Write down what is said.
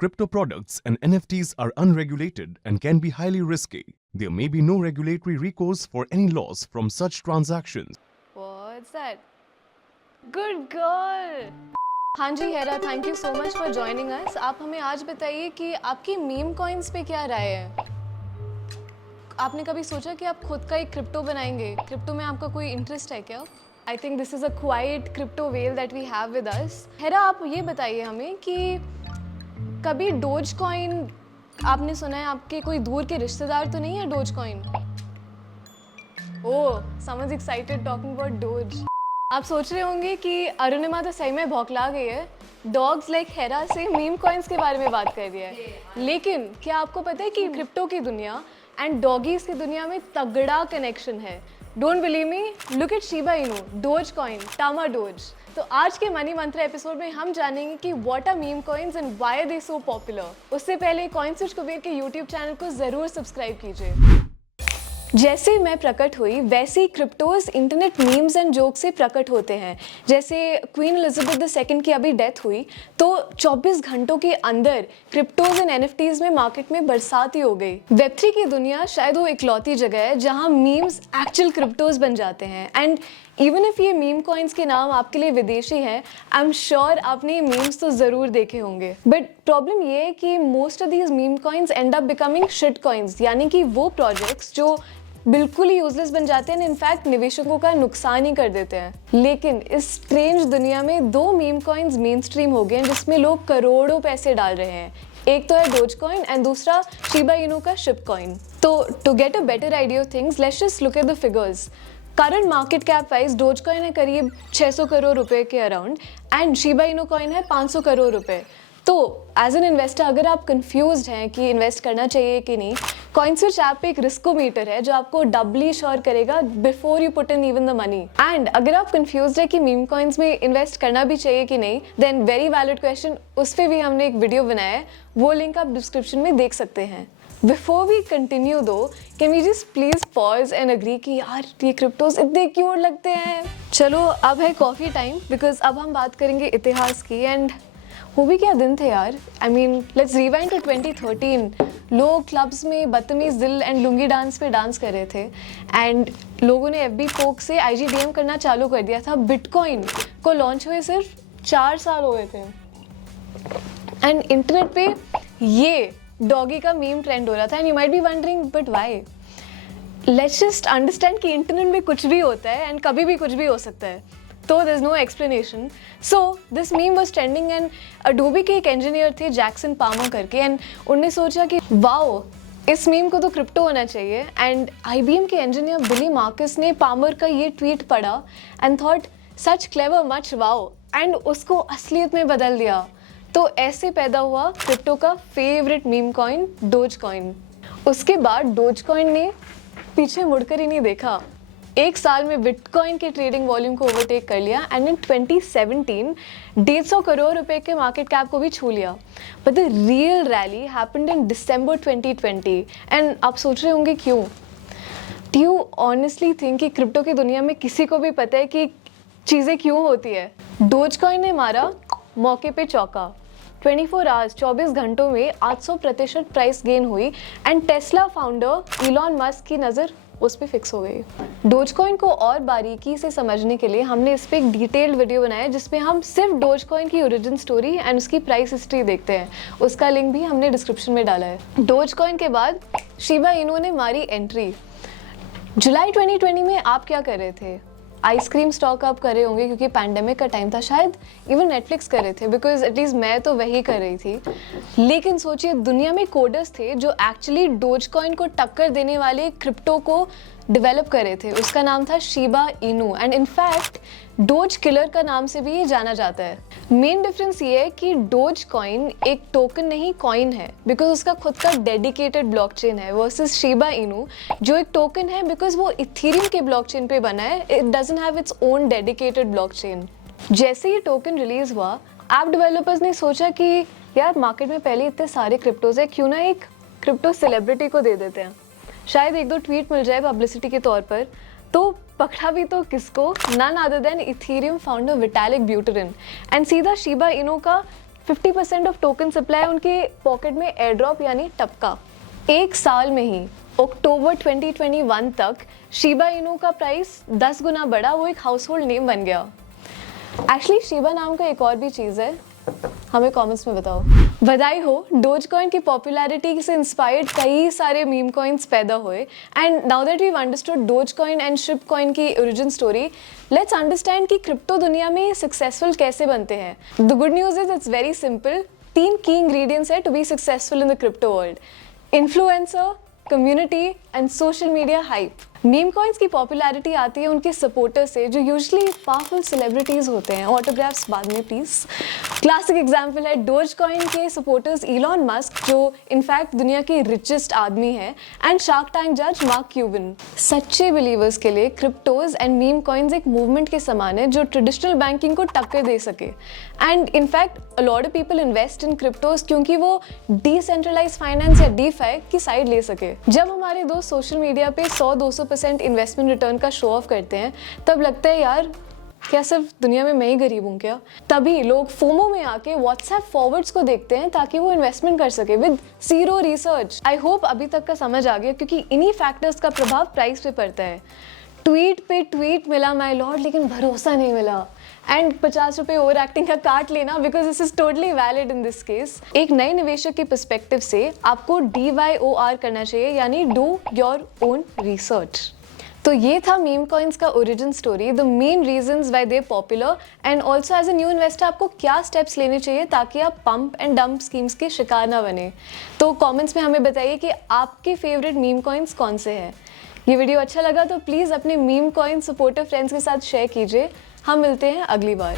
Crypto products and NFTs are unregulated and can be highly risky. There may be no regulatory recourse for any loss from such transactions. What's that? Good girl. हाँ जी Hera, thank you so much for joining us. आप हमें आज बताइए कि आपकी meme coins पे क्या राय है। आपने कभी सोचा कि आप खुद का एक क्रिप्टो बनाएंगे? क्रिप्टो में आपका कोई इंटरेस्ट है क्या? I think this is a quite crypto well that we have with us. Heera, आप ये बताइए हमें कि कभी डोज कॉइन आपने सुना है? आपके कोई दूर के रिश्तेदार तो नहीं है डोज कॉइन? ओह, समझ एक्साइटेड टॉकिंग अबाउट डोज। आप सोच रहे होंगे कि अरुणिमा तो सही में भौंकला गई है, डॉग्स लाइक हेरा से मीम कॉइन्स के बारे में बात कर रही है। लेकिन क्या आपको पता है कि क्रिप्टो की दुनिया एंड डॉगीज की दुनिया में तगड़ा कनेक्शन है? Don't believe me, look at Shiba Inu, dose coin, टामा dose. तो आज के मनी मंत्रा एपिसोड में हम जानेंगे कि what are meme coins and why are they so popular. उससे पहले कॉइन स्विच कुबेर के यूट्यूब चैनल को जरूर सब्सक्राइब कीजिए। जैसे मैं प्रकट हुई वैसे ही cryptos internet memes and joke से प्रकट होते हैं। जैसे क्वीन एलिजाबेथ II की अभी डेथ हुई तो 24 घंटों के अंदर क्रिप्टोज एंड एनएफटीज में मार्केट में बरसात ही हो गई। वेब3 की दुनिया शायद वो इकलौती जगह है जहां मीम्स एक्चुअल क्रिप्टोज बन जाते हैं। एंड इवन इफ ये मीम कॉइन्स के नाम आपके लिए विदेशी हैं, आई एम श्योर आपने ये मीम्स तो ज़रूर देखे होंगे। बट प्रॉब्लम ये है कि most of these meme coins and up becoming shit coins, यानी कि वो प्रोजेक्ट्स जो बिल्कुल ही यूजलेस बन जाते हैं, इनफैक्ट निवेशकों का नुकसान ही कर देते हैं। लेकिन इस स्ट्रेंज दुनिया में दो मीम कॉइन्स मेन स्ट्रीम हो गए हैं जिसमें लोग करोड़ों पैसे डाल रहे हैं। एक तो है डोज कॉइन एंड दूसरा शिबा इनू का शिप कॉइन। तो to get a better idea of things, let's just look at the figures. Current market cap wise Doge coin है करीब 600 करोड़ रुपए के around and Shiba Inu coin है 500 करोड़ रुपए। तो एज एन इन्वेस्टर अगर आप कंफ्यूज्ड हैं कि इन्वेस्ट करना चाहिए कि नहीं, कॉइन स्विच ऐप पे एक रिस्कोमीटर है जो आपको डबली श्योर करेगा before you put in even the money. And अगर आप कंफ्यूज्ड है कि मीम कॉइन्स में इन्वेस्ट करना भी चाहिए कि नहीं, देन वेरी वैलिड क्वेश्चन, उस पर भी हमने एक वीडियो बनाया है, वो लिंक आप डिस्क्रिप्शन में देख सकते हैं। Before we continue though, can we just please pause and agree कि यार ये क्रिप्टोज इतने क्यूट लगते हैं। चलो अब है कॉफी टाइम, बिकॉज अब हम बात करेंगे इतिहास की। एंड वो भी क्या दिन थे यार। I mean let's rewind to 2013। लोग क्लब्स में बदतमीज दिल एंड लुंगी डांस पे डांस कर रहे थे एंड लोगों ने एफबी पोक से आईजीडीएम करना चालू कर दिया था। बिटकॉइन को लॉन्च हुए सिर्फ 4 साल हो गए थे एंड इंटरनेट पे ये डॉगी का मीम ट्रेंड हो रहा था। And you might be wondering but why. Let's just understand कि इंटरनेट में कुछ भी होता है एंड कभी भी कुछ भी हो सकता है, तो there's no explanation. So this meme was trending and Adobe के एक engineer थे जैक्सन पामर करके, एंड उनने सोचा कि वाओ इस मीम को तो क्रिप्टो होना चाहिए। एंड IBM के इंजीनियर बिली मार्कस ने पामर का ये ट्वीट पढ़ा and thought such clever much wow, and उसको असलियत में बदल दिया। तो ऐसे पैदा हुआ क्रिप्टो का favourite meme coin dose coin. उसके बाद डोज कॉइन ने पीछे मुड़कर ही नहीं देखा, एक साल में बिटकॉइन के ट्रेडिंग वॉल्यूम को ओवरटेक कर लिया एंड इन 2017 150 करोड़ रुपए के मार्केट कैप को भी छू लिया। But the real rally happened in December 2020 and आप सोच रहे होंगे क्यों? डू यू ऑनेस्टली थिंक कि क्रिप्टो की दुनिया में किसी को भी पता है कि चीज़ें क्यों होती है? डोज कॉइन ने मारा मौके पे चौका। 24 आवर्स 24 घंटों में 800% प्राइस गेन हुई and Tesla founder Elon Musk की नज़र उस पर फिक्स हो गई। डोज कॉइन को और बारीकी से समझने के लिए हमने इस पर एक डिटेल्ड वीडियो बनाया है जिसमें हम सिर्फ डोज कॉइन की ओरिजिन स्टोरी एंड उसकी प्राइस हिस्ट्री देखते हैं। उसका लिंक भी हमने डिस्क्रिप्शन में डाला है। डोज कॉइन के बाद शिबा इनू ने मारी एंट्री। जुलाई 2020 में आप क्या कर रहे थे? आइसक्रीम स्टॉक आप कर रहे होंगे क्योंकि पैंडेमिक का टाइम था, शायद इवन नेटफ्लिक्स कर रहे थे, बिकॉज एटलीस्ट मैं तो वही कर रही थी। लेकिन सोचिए दुनिया में कोडर्स थे जो एक्चुअली डोज कॉइन को टक्कर देने वाले क्रिप्टो को डेवलप कर रहे थे। उसका नाम था Shiba Inu and in fact dose killer का नाम से भी ये जाना जाता है। मेन डिफरेंस ये है कि डोज कॉइन एक टोकन नहीं कॉइन है बिकॉज उसका खुद का डेडिकेटेड ब्लॉकचेन है, वर्सेस शिबा इनू जो एक टोकन है बिकॉज वो इथेरियम के ब्लॉकचेन पे बना है। It doesn't have its own dedicated blockchain. जैसे ये टोकन रिलीज हुआ, ऐप डेवलपर्स ने सोचा कि यार मार्केट में पहले इतने सारे क्रिप्टोज है, क्यों ना एक क्रिप्टो सेलिब्रिटी को दे देते हैं, शायद एक दो ट्वीट मिल जाए पब्लिसिटी के तौर पर। तो पकड़ा भी तो किसको, none other than Ethereum founder Vitalik Buterin and सीधा शिबा इनू का 50% ऑफ टोकन सप्लाई उनके पॉकेट में एयर ड्रॉप यानी टपका। एक साल में ही अक्टूबर 2021 तक शिबा इनू का प्राइस 10 गुना बढ़ा, वो एक हाउस होल्ड नेम बन गया। एक्चुअली शिबा नाम का एक और भी चीज़ है, हमें कमेंट्स में बताओ। बधाई हो, डोज कॉइन की पॉपुलैरिटी से इंस्पायर्ड कई सारे मीम कॉइन्स पैदा हुए and now that we understood Doge coin and Shib coin की ओरिजिन स्टोरी, लेट्स अंडरस्टैंड कि क्रिप्टो दुनिया में सक्सेसफुल कैसे बनते हैं। The good news is it's very simple. 3 की इंग्रेडिएंट्स है to be successful in the crypto world: influencer, community and social media hype. Meme coins की पॉपुलैरिटी आती है उनके सपोर्टर से जो यूजुअली पावरफुल सेलिब्रिटीज होते हैं। ऑटोग्राफ्स बाद में प्लीज। क्लासिक एग्जांपल है डोज कॉइन के सपोर्टर्स इलॉन मस्क, जो इनफैक्ट दुनिया के रिचेस्ट आदमी है, एंड शार्क टैंक जज मार्क क्यूबिन। सच्चे बिलीवर्स के लिए क्रिप्टोज एंड मीम कॉइन्स एक मूवमेंट के समान है जो ट्रेडिशनल बैंकिंग को टक्कर दे सके। And in fact a lot of people invest in cryptos क्योंकि वो डिसेंट्रलाइज फाइनेंस या डीफाई की साइड ले सके। जब हमारे दोस्त सोशल मीडिया पे 100-200% इन्वेस्टमेंट रिटर्न का शो ऑफ करते हैं तब लगता है यार क्या सिर्फ दुनिया में मैं ही गरीब हूँ क्या। तभी लोग फोमो में आके व्हाट्सएप फॉरवर्ड्स को देखते हैं ताकि वो इन्वेस्टमेंट कर सके with zero research. I hope अभी तक का समझ आ गया क्योंकि इन्हीं फैक्टर्स का प्रभाव प्राइस पे पड़ता है। ट्वीट पे ट्वीट मिला माय लॉर्ड, लेकिन भरोसा नहीं मिला। एंड 50 रुपये ओवर एक्टिंग का काट लेना because this is totally valid in this case. एक नए निवेशक के पर्सपेक्टिव से आपको DYOR करना चाहिए, यानी डू योर ओन रिसर्च। तो ये था मीम कॉइन्स का origin story, the main reasons why they popular, and also as a new investor आपको क्या स्टेप्स लेने चाहिए ताकि आप पंप एंड डंप स्कीम्स के शिकार ना बने। तो कमेंट्स में हमें बताइए कि आपके फेवरेट मीम कॉइन्स कौन से हैं। ये वीडियो अच्छा लगा तो प्लीज़ अपने मीम कॉइन सपोर्टर फ्रेंड्स के साथ शेयर कीजिए। हम मिलते हैं अगली बार।